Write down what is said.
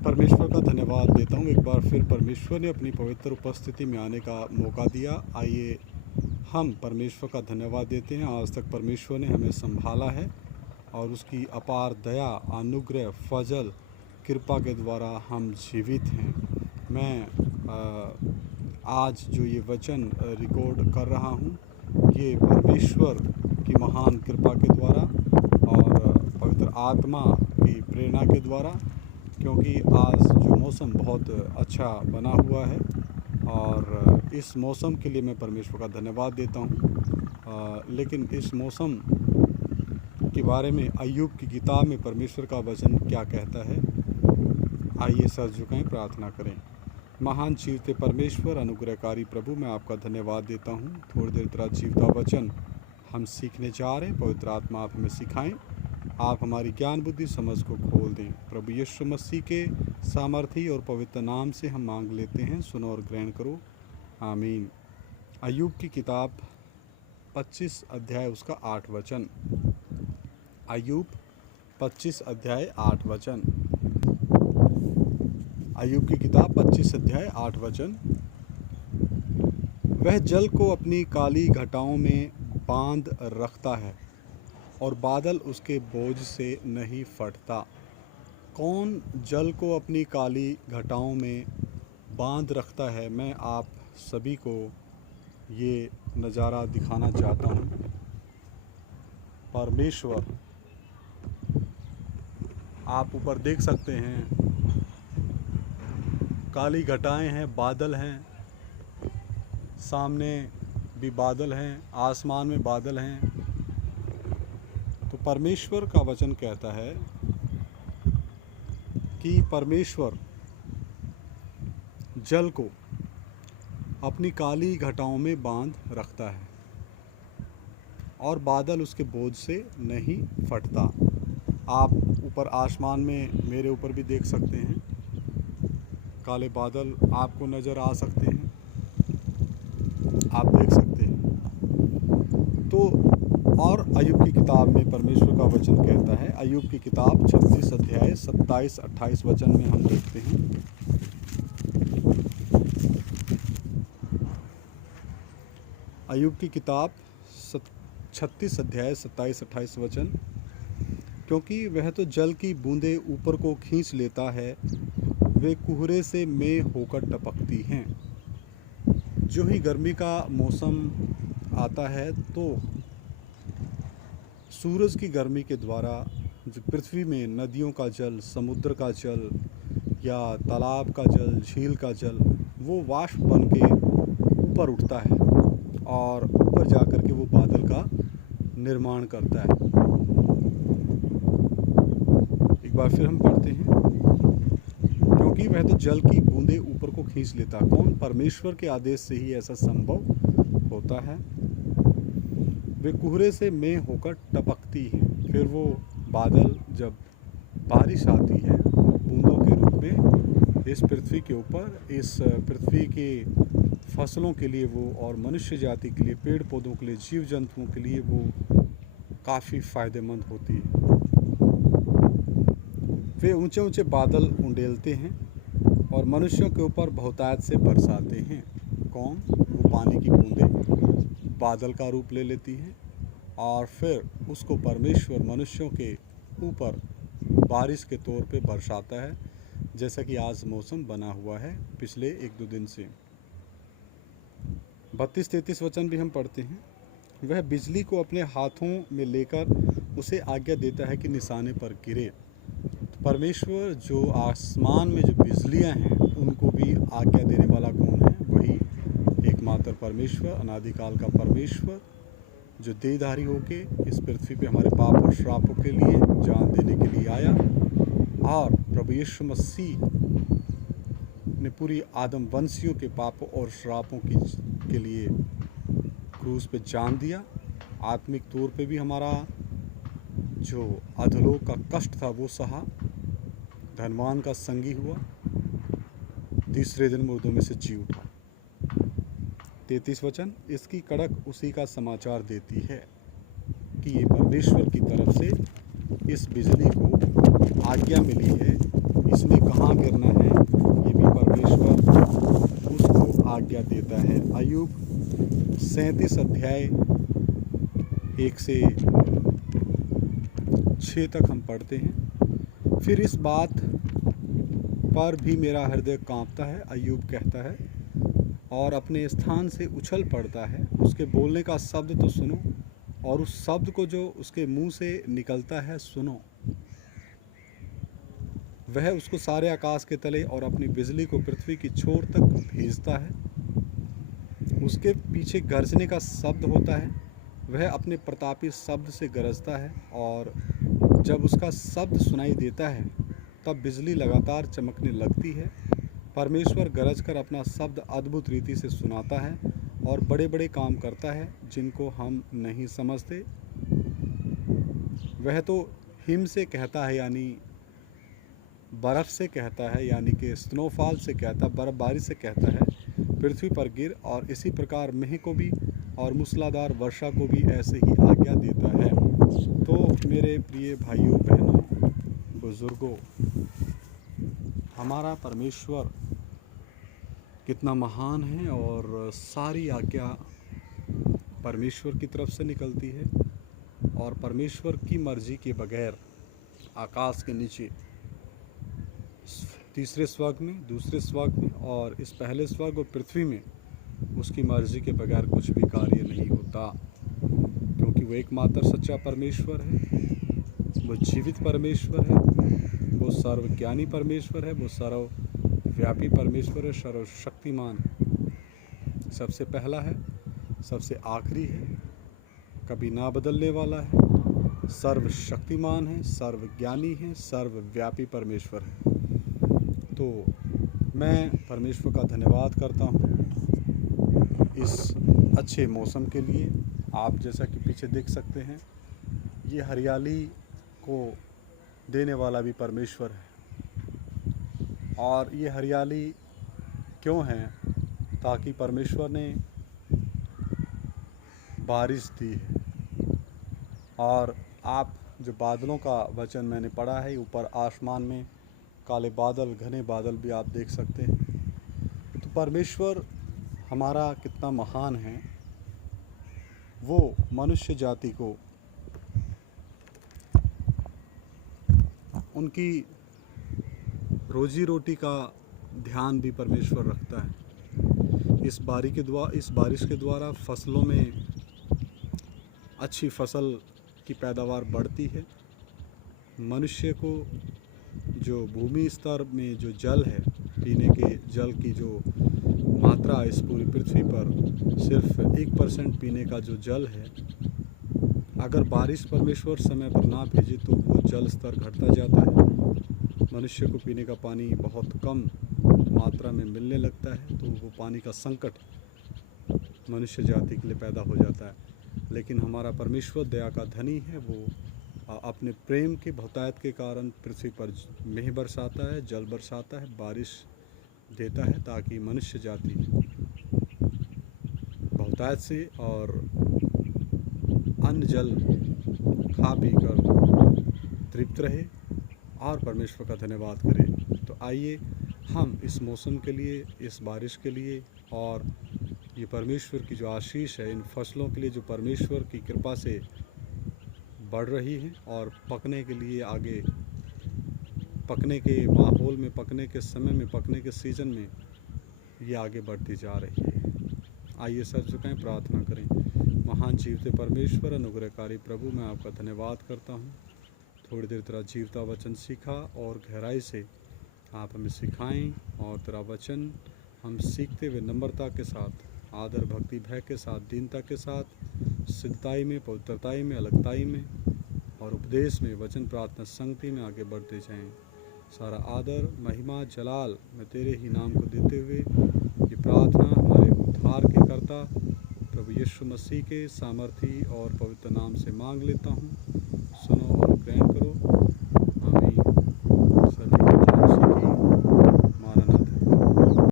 परमेश्वर का धन्यवाद देता हूँ। एक बार फिर परमेश्वर ने अपनी पवित्र उपस्थिति में आने का मौका दिया। आइए हम परमेश्वर का धन्यवाद देते हैं। आज तक परमेश्वर ने हमें संभाला है और उसकी अपार दया, अनुग्रह, फजल, कृपा के द्वारा हम जीवित हैं। मैं आज जो ये वचन रिकॉर्ड कर रहा हूँ, ये परमेश्वर की महान कृपा के द्वारा और पवित्र आत्मा की प्रेरणा के द्वारा, क्योंकि आज जो मौसम बहुत अच्छा बना हुआ है और इस मौसम के लिए मैं परमेश्वर का धन्यवाद देता हूँ। लेकिन इस मौसम के बारे में अय्यूब की किताब में परमेश्वर का वचन क्या कहता है, आइए सर झुकाएं, प्रार्थना करें। महान जीवते परमेश्वर, अनुग्रहकारी प्रभु, मैं आपका धन्यवाद देता हूँ। थोड़ी देर तेरा जीवता वचन हम सीखने जा रहे हैं। पवित्र आत्मा आप हमें सिखाएं, आप हमारी ज्ञान बुद्धि समझ को खोल दें। प्रभु यीशु मसीह के सामर्थी और पवित्र नाम से हम मांग लेते हैं, सुनो और ग्रहण करो, आमीन। अय्यूब की किताब 25 अध्याय उसका 8 वचन। अय्यूब 25 अध्याय 8 वचन। अय्यूब की किताब 25 अध्याय 8 वचन। वह जल को अपनी काली घटाओं में बांध रखता है और बादल उसके बोझ से नहीं फटता। कौन जल को अपनी काली घटाओं में बांध रखता है? मैं आप सभी को ये नज़ारा दिखाना चाहता हूँ। परमेश्वर, आप ऊपर देख सकते हैं, काली घटाएं हैं, बादल हैं, सामने भी बादल हैं, आसमान में बादल हैं। तो परमेश्वर का वचन कहता है कि परमेश्वर जल को अपनी काली घटाओं में बांध रखता है और बादल उसके बोझ से नहीं फटता। आप ऊपर आसमान में मेरे ऊपर भी देख सकते हैं, काले बादल आपको नज़र आ सकते हैं, आप देख सकते हैं। तो और अय्यूब की किताब में परमेश्वर का वचन कहता है, अय्यूब की किताब 36 अध्याय 27-28 वचन में हम देखते हैं। अय्यूब की किताब 36 अध्याय 27-28 वचन। क्योंकि वह तो जल की बूंदें ऊपर को खींच लेता है, वे कुहरे से में होकर टपकती हैं। जो ही गर्मी का मौसम आता है तो सूरज की गर्मी के द्वारा जो पृथ्वी में नदियों का जल, समुद्र का जल या तालाब का जल, झील का जल, वो वाष्प बन के ऊपर उठता है और ऊपर जा कर के वो बादल का निर्माण करता है। एक बार फिर हम पढ़ते हैं, क्योंकि वह तो जल की बूंदें ऊपर को खींच लेता। कौन? परमेश्वर के आदेश से ही ऐसा संभव होता है। वे कुहरे से में होकर टपकती हैं। फिर वो बादल, जब बारिश आती है, वो बूंदों के रूप में इस पृथ्वी के ऊपर, इस पृथ्वी के फसलों के लिए वो, और मनुष्य जाति के लिए, पेड़ पौधों के लिए, जीव जंतुओं के लिए वो काफ़ी फ़ायदेमंद होती है। वे ऊंचे ऊंचे बादल उंडेलते हैं और मनुष्यों के ऊपर बहुतायत से बरसाते हैं। कौन? वो पानी की बूंदें बादल का रूप ले लेती हैं और फिर उसको परमेश्वर मनुष्यों के ऊपर बारिश के तौर पे बरसाता है, जैसा कि आज मौसम बना हुआ है पिछले 1-2 दिन से। 32-33 वचन भी हम पढ़ते हैं। वह बिजली को अपने हाथों में लेकर उसे आज्ञा देता है कि निशाने पर गिरे। तो परमेश्वर, जो आसमान में जो बिजलियां हैं, उनको भी आज्ञा देने वाला कौन है? वही एकमात्र परमेश्वर, अनादिकाल का परमेश्वर, जो देहधारी होके इस पृथ्वी पे हमारे पाप और श्रापों के लिए जान देने के लिए आया। और प्रभु यीशु मसीह ने पूरी आदम वंशियों के पापों और श्रापों के लिए क्रूस पे जान दिया। आत्मिक तौर पे भी हमारा जो अधोलोक का कष्ट था वो सहा, धनवान का संगी हुआ, तीसरे दिन मुर्दों में से जी उठा। 33 वचन, इसकी कड़क उसी का समाचार देती है कि ये परमेश्वर की तरफ से इस बिजली को आज्ञा मिली है इसने कहाँ गिरना है ये भी परमेश्वर उसको आज्ञा देता है। अय्यूब 37 अध्याय 1 से 6 तक हम पढ़ते हैं। फिर इस बात पर भी मेरा हृदय कांपता है, अय्यूब कहता है, और अपने स्थान से उछल पड़ता है। उसके बोलने का शब्द तो सुनो, और उस शब्द को जो उसके मुंह से निकलता है सुनो। वह उसको सारे आकाश के तले और अपनी बिजली को पृथ्वी की छोर तक भेजता है। उसके पीछे गरजने का शब्द होता है, वह अपने प्रतापी शब्द से गरजता है, और जब उसका शब्द सुनाई देता है तब बिजली लगातार चमकने लगती है। परमेश्वर गरज कर अपना शब्द अद्भुत रीति से सुनाता है और बड़े बड़े काम करता है जिनको हम नहीं समझते। वह तो हिम से कहता है, यानी बर्फ़ से कहता है, यानी कि स्नोफॉल से कहता है, बर्फ़बारी से कहता है, पृथ्वी पर गिर, और इसी प्रकार मेह को भी और मूसलाधार वर्षा को भी ऐसे ही आज्ञा देता है। तो मेरे प्रिय भाइयों बहनों बुज़ुर्गों, हमारा परमेश्वर कितना महान है और सारी आज्ञा परमेश्वर की तरफ से निकलती है, और परमेश्वर की मर्ज़ी के बगैर आकाश के नीचे तीसरे स्वर्ग में, दूसरे स्वर्ग में और इस पहले स्वर्ग और पृथ्वी में उसकी मर्ज़ी के बगैर कुछ भी कार्य नहीं होता, क्योंकि वो एकमात्र सच्चा परमेश्वर है, वो जीवित परमेश्वर है, वो सर्वज्ञानी परमेश्वर है, वो सर्वव्यापी परमेश्वर है, सर्वशक्तिमान है, सबसे पहला है, सबसे आखिरी है, कभी ना बदलने वाला है, सर्वशक्तिमान है, सर्वज्ञानी है, सर्वव्यापी परमेश्वर है। तो मैं परमेश्वर का धन्यवाद करता हूँ इस अच्छे मौसम के लिए। आप जैसा कि पीछे देख सकते हैं, ये हरियाली को देने वाला भी परमेश्वर है, और ये हरियाली क्यों है? ताकि परमेश्वर ने बारिश दी है। और आप जो बादलों का वचन मैंने पढ़ा है, ऊपर आसमान में काले बादल, घने बादल भी आप देख सकते हैं। तो परमेश्वर हमारा कितना महान है, वो मनुष्य जाति को उनकी रोजी रोटी का ध्यान भी परमेश्वर रखता है। इस बारिश के द्वारा फसलों में अच्छी फसल की पैदावार बढ़ती है। मनुष्य को जो भूमि स्तर में जो जल है, पीने के जल की जो मात्रा इस पूरी पृथ्वी पर सिर्फ 1% पीने का जो जल है, अगर बारिश परमेश्वर समय पर ना भेजे तो वो जल स्तर घटता जाता है। मनुष्य को पीने का पानी बहुत कम मात्रा में मिलने लगता है, तो वो पानी का संकट मनुष्य जाति के लिए पैदा हो जाता है। लेकिन हमारा परमेश्वर दया का धनी है, वो अपने प्रेम के बहुतायत के कारण पृथ्वी पर मेह बरसाता है, जल बरसाता है, बारिश देता है, ताकि मनुष्य जाति बहुतायत से और अन्न जल खा पी कर तृप्त रहे और परमेश्वर का धन्यवाद करें। तो आइए हम इस मौसम के लिए, इस बारिश के लिए, और ये परमेश्वर की जो आशीष है इन फसलों के लिए जो परमेश्वर की कृपा से बढ़ रही है और पकने के लिए आगे, पकने के माहौल में, पकने के समय में, पकने के सीज़न में ये आगे बढ़ती जा रही है। आइए सर झुकाएं, प्रार्थना करें। महान जीवते परमेश्वर, अनुग्रहकारी प्रभु, मैं आपका धन्यवाद करता हूँ। थोड़ी देर तेरा जीवता वचन सीखा और गहराई से आप हमें सिखाएं, और तेरा वचन हम सीखते हुए नम्रता के साथ, आदर भक्ति भय के साथ, दीनता के साथ, सिद्धताई में, पवित्रताई में, अलगताई में और उपदेश में, वचन प्रार्थना संगति में आगे बढ़ते जाएं। सारा आदर महिमा जलाल मैं तेरे ही नाम को देते हुए ये प्रार्थना हमारे उद्धार के कर्ता प्रभु यीशु मसीह के सामर्थी और पवित्र नाम से मांग लेता हूँ। सुनो और ग्रहण करो।